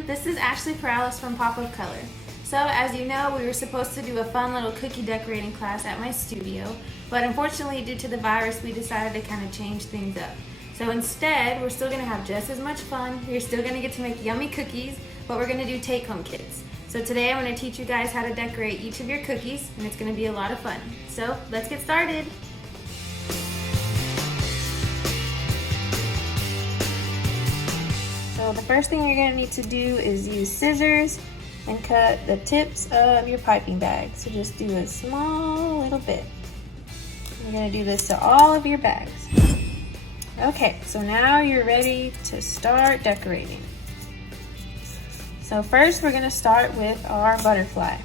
everyone, this is Ashley Perales from Pop of Color. So as you know, we were supposed to do a fun little cookie decorating class at my studio, but unfortunately due to the virus we decided to kind of change things up. So instead, we're still going to have just as much fun, you're still going to get to make yummy cookies, but we're going to do take-home kits. So today I'm going to teach you guys how to decorate each of your cookies, and it's going to be a lot of fun. So let's get started! So the first thing you're going to need to do is use scissors and cut the tips of your piping bag. So just do a small little bit. You're going to do this to all of your bags. Okay, so now you're ready to start decorating. So first we're going to start with our butterfly.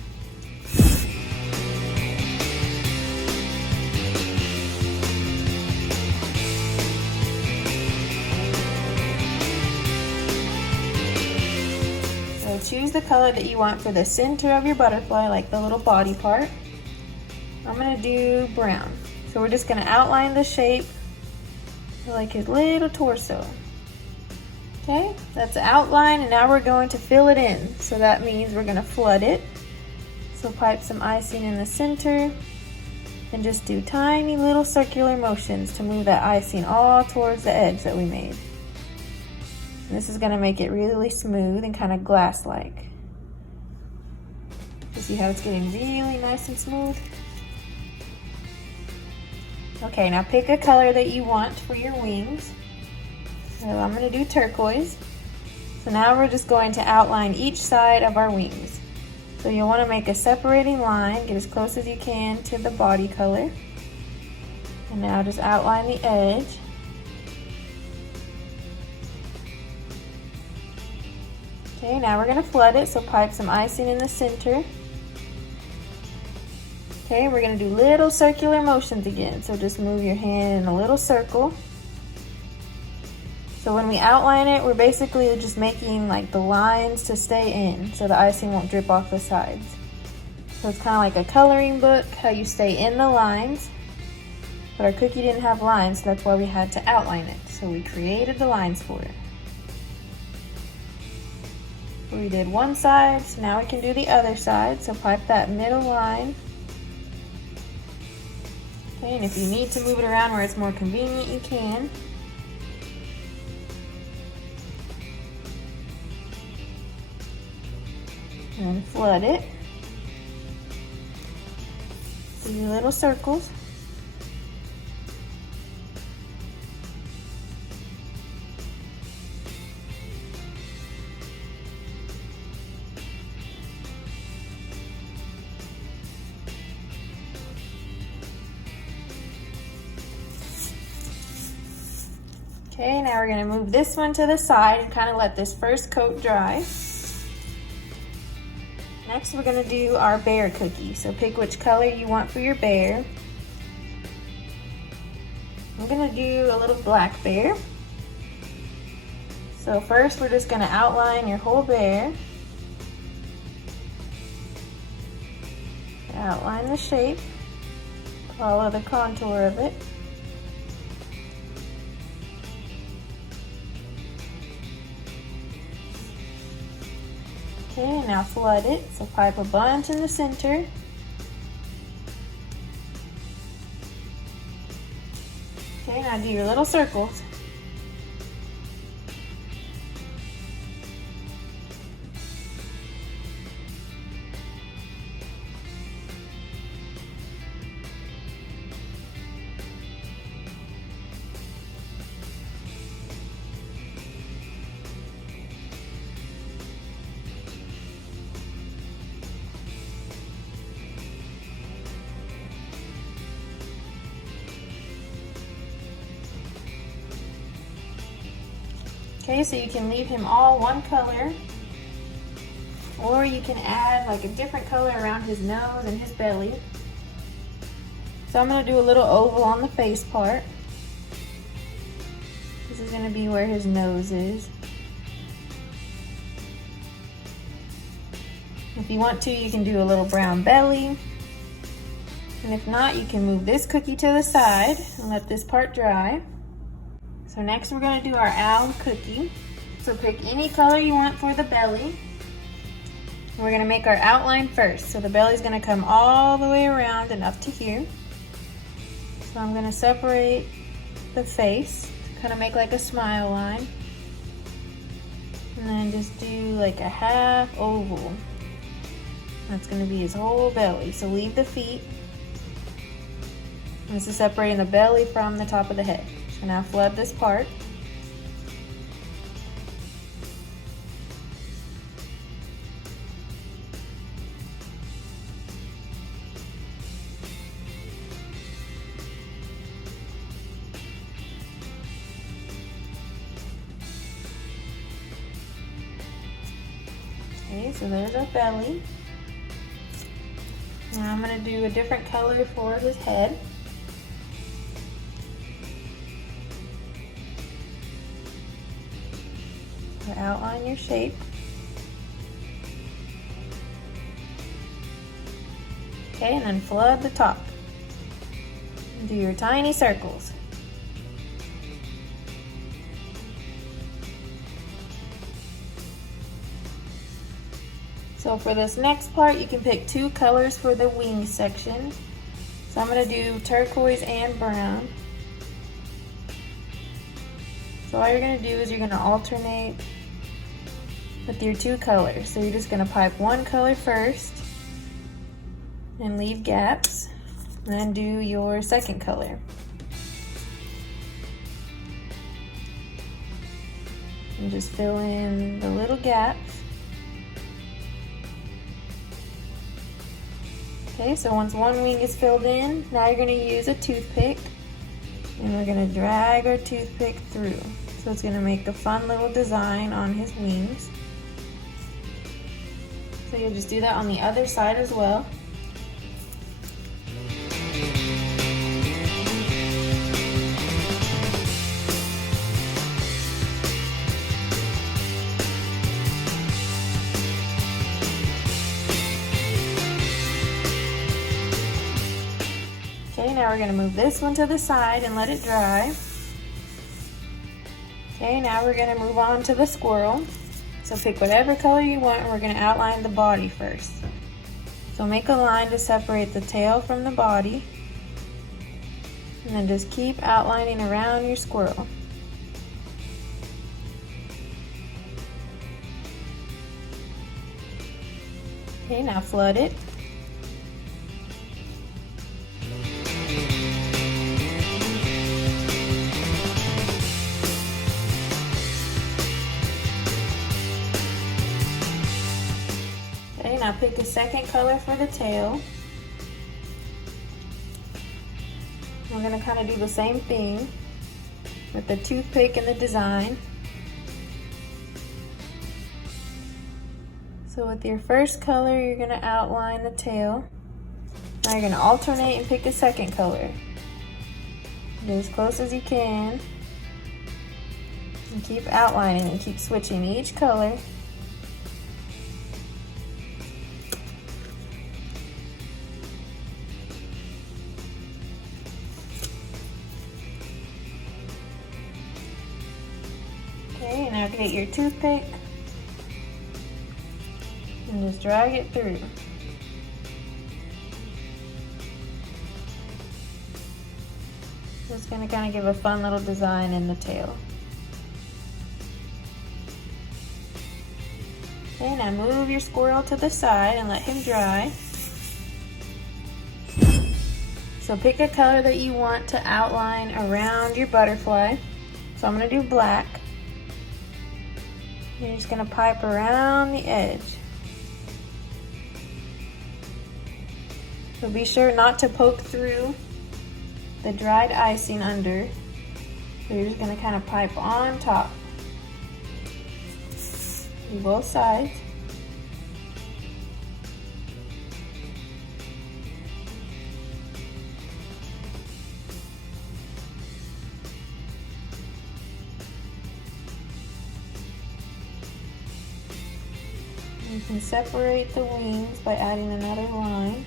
Choose the color that you want for the center of your butterfly, like the little body part. I'm going to do brown. So we're just going to outline the shape like his little torso. Okay, that's the outline, and now we're going to fill it in. So that means we're going to flood it. So pipe some icing in the center and just do tiny little circular motions to move that icing all towards the edge that we made. This is going to make it really smooth and kind of glass-like. You see how it's getting really nice and smooth? Okay, now pick a color that you want for your wings. So I'm going to do turquoise. So now we're just going to outline each side of our wings. So you'll want to make a separating line, get as close as you can to the body color. And now just outline the edge. Okay, now we're going to flood it, so pipe some icing in the center. Okay, we're going to do little circular motions again, so just move your hand in a little circle. So when we outline it, we're basically just making like the lines to stay in, so the icing won't drip off the sides. So it's kind of like a coloring book, how you stay in the lines. But our cookie didn't have lines, so that's why we had to outline it. So we created the lines for it. We did one side, so now we can do the other side. So pipe that middle line. Okay, and if you need to move it around where it's more convenient, you can. And flood it. Do your little circles. Okay, now we're going to move this one to the side and kind of let this first coat dry. Next we're going to do our bear cookie. So pick which color you want for your bear. I'm going to do a little black bear. So first we're just going to outline your whole bear. Outline the shape. Follow the contour of it. Okay, now flood it, so pipe a bunch in the center. Okay, now do your little circles. Okay, so you can leave him all one color, or you can add like a different color around his nose and his belly. So I'm going to do a little oval on the face part. This is going to be where his nose is. If you want to, you can do a little brown belly. And if not, you can move this cookie to the side and let this part dry. So next we're going to do our owl cookie. So pick any color you want for the belly. We're gonna make our outline first. So the belly's gonna come all the way around and up to here. So I'm gonna separate the face to kind of make like a smile line. And then just do like a half oval. That's gonna be his whole belly. So leave the feet. This is separating the belly from the top of the head. So now flood this part. Okay, so there's our belly. Now I'm going to do a different color for his head. So outline your shape. Okay, and then flood the top. And do your tiny circles. So for this next part, you can pick two colors for the wing section. So I'm going to do turquoise and brown. So all you're going to do is you're going to alternate with your two colors. So you're just going to pipe one color first and leave gaps, then do your second color. And just fill in the little gaps. Okay, so once one wing is filled in, now you're going to use a toothpick, and we're going to drag our toothpick through. So it's going to make a fun little design on his wings. So you'll just do that on the other side as well. Okay, now we're going to move this one to the side and let it dry. Okay, now we're going to move on to the squirrel. So pick whatever color you want, and we're going to outline the body first. So make a line to separate the tail from the body, and then just keep outlining around your squirrel. Okay, now flood it. Okay, now pick a second color for the tail. We're going to kind of do the same thing with the toothpick and the design. So with your first color, you're going to outline the tail. Now you're going to alternate and pick a second color. Do as close as you can. And keep outlining and keep switching each color. Okay, now get your toothpick and just drag it through. Just going to kind of give a fun little design in the tail. Okay, now move your squirrel to the side and let him dry. So pick a color that you want to outline around your butterfly. So I'm going to do black. You're just going to pipe around the edge. So be sure not to poke through the dried icing under. So you're just going to kind of pipe on top. Do both sides. You can separate the wings by adding another line.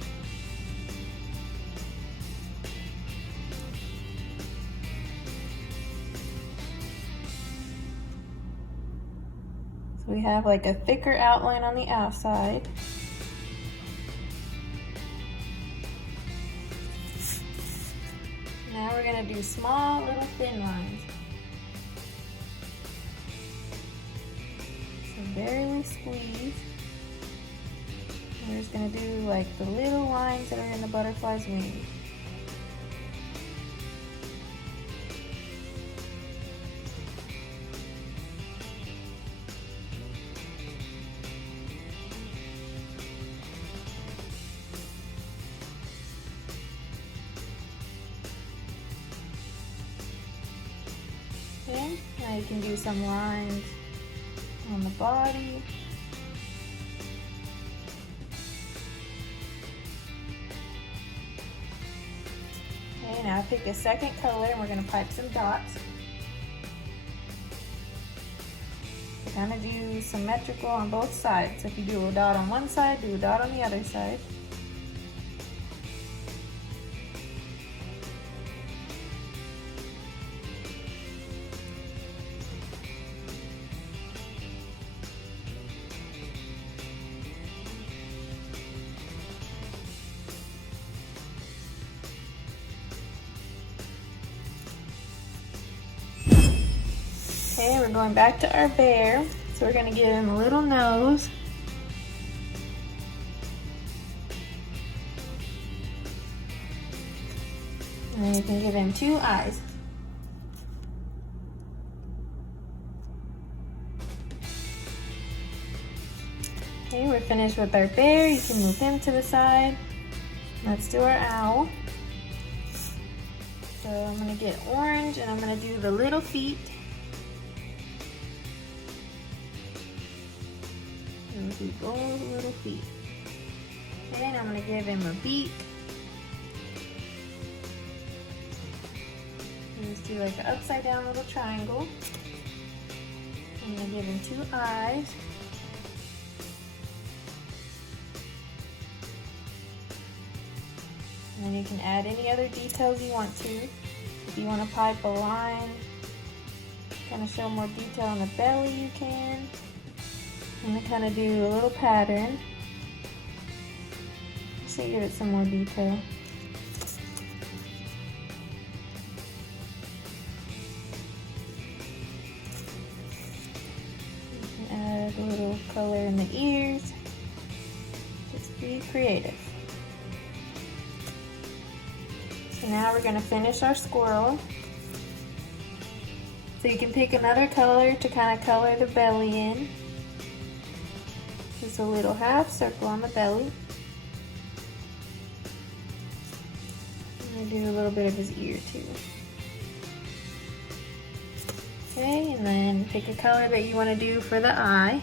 We have like a thicker outline on the outside. Now we're gonna do small little thin lines. So barely squeeze. We're just gonna do like the little lines that are in the butterfly's wings. Okay, now you can do some lines on the body. Okay, now pick a second color and we're going to pipe some dots. Kind of do symmetrical on both sides. So if you do a dot on one side, do a dot on the other side. Okay, we're going back to our bear. So we're gonna give him a little nose. And then you can give him 2 eyes. Okay, we're finished with our bear. You can move him to the side. Let's do our owl. So I'm gonna get orange and I'm gonna do the little feet. Do both little feet. And I'm going to give him a beak. And just do like an upside down little triangle. I'm going to give him 2 eyes. And then you can add any other details you want to. If you want to pipe a line, kind of show more detail on the belly, you can. I'm going to kind of do a little pattern. Just to give it some more detail. You can add a little color in the ears. Just be creative. So now we're going to finish our squirrel. So you can pick another color to kind of color the belly in. Just a little half circle on the belly. I'm going to do a little bit of his ear too. Okay, and then pick a color that you want to do for the eye.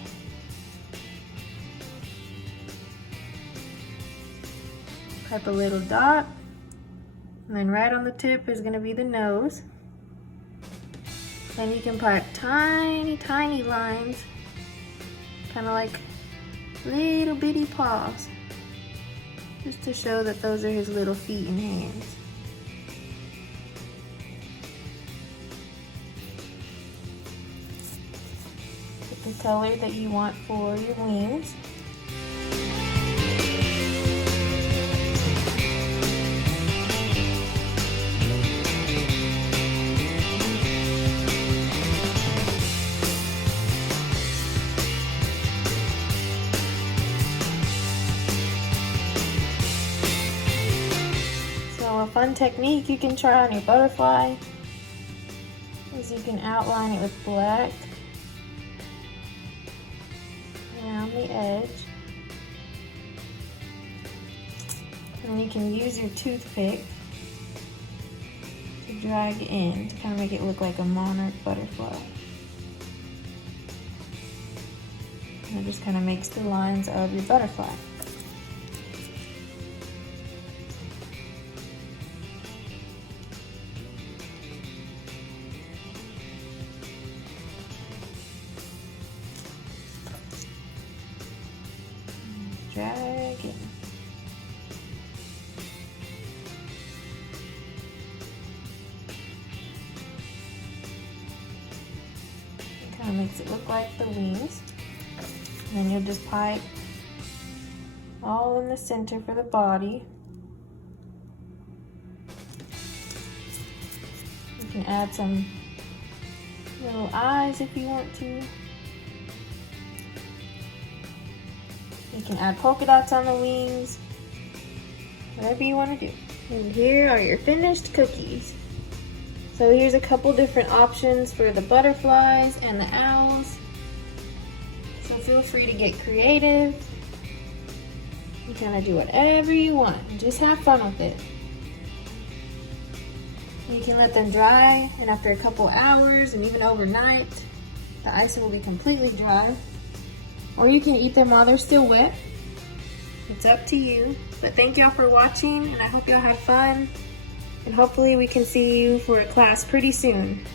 Pipe a little dot. And then right on the tip is going to be the nose. Then you can pipe tiny, tiny lines. Kind of like little bitty paws, just to show that those are his little feet and hands. Pick the color that you want for your wings. A fun technique you can try on your butterfly is you can outline it with black around the edge, and you can use your toothpick to drag in to kind of make it look like a monarch butterfly. And it just kind of makes the lines of your butterfly. Drag in. It kind of makes it look like the wings. And then you'll just pipe all in the center for the body. You can add some little eyes if you want to. You can add polka dots on the wings, whatever you want to do. And here are your finished cookies. So here's a couple different options for the butterflies and the owls. So feel free to get creative. You kind of do whatever you want. Just have fun with it. You can let them dry, and after a couple hours and even overnight, the icing will be completely dry. Or you can eat them while they're still wet. It's up to you. But thank y'all for watching, and I hope y'all had fun. And hopefully we can see you for a class pretty soon.